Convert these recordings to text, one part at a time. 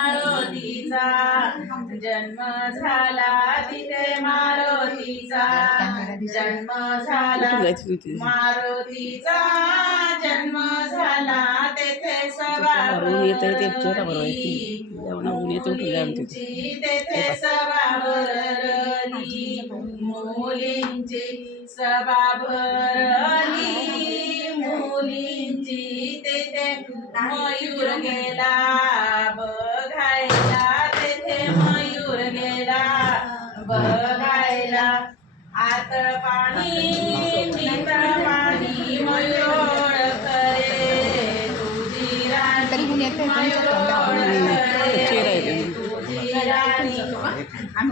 मारुतीचा जन्म झाला तिथे मारुतीचा जन्म झाला मारुतीचा जन्म झाला तेथे सभा भरली मुलींची तेथे सभा भरली मुलींची सभा भरली मुलींची तेथे मयूर गेला बघायला तेथे मयूर गेला बघायला आत पाणी नित पाणी मयूर करे तुझी राणी मयूर करे तुझी राणी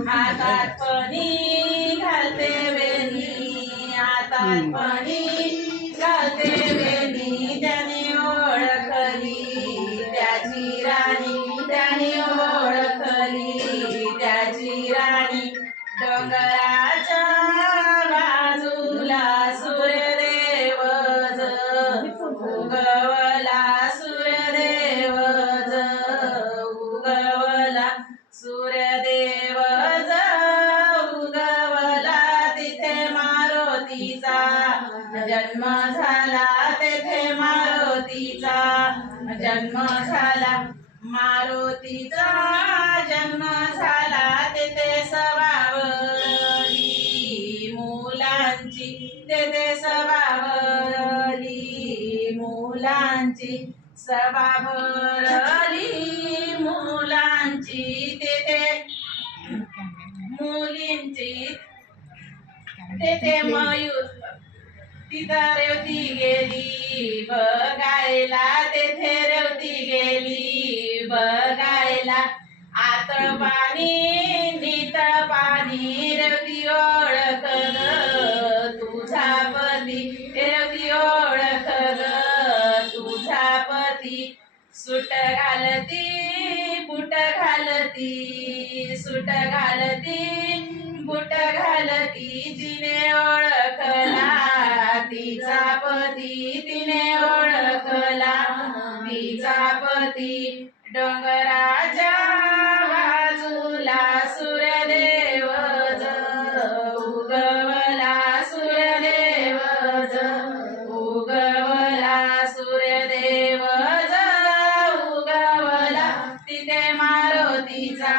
हातात पाणी घालते वेणी हातात पाणी घालते वेणी त्याने ओळखली त्याची राणी त्याने ओळखली त्याची राणी डोंगराच्या बाजूला सूर्यदेव उगवला सूर्यदेव उगवला सूर्यदेव उगवला तिथे मारुतीचा जन्म झाला तेथे मारुतीचा जन्म झाला मारुतीचा जन्म झाला तेथे सभा भरली मुलांची तेथे सभा भरली मुलांची सभा भरली मुलांची तेथे मुलींची तेथे मयूर तिथं रेवती गेली बघायला तेथे रेवती गेली बघायला आत पाणी नित पाणी रेवती ओळखल तुझा पती रेवती ओळखल तुझा पती सूट घालती बूट घालती सूट घालती बूट घालती तिने ओळखला तिचा पती तिने ओळखला तिचा पती डोंगराच्या बाजूला सूर्यदेव उगवला सूर्यदेव उगवला सूर्यदेव उगवला तिथे मारुतीचा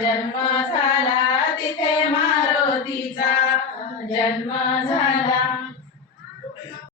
जन्म झाला तिथे मारुतीचा जन्म झाला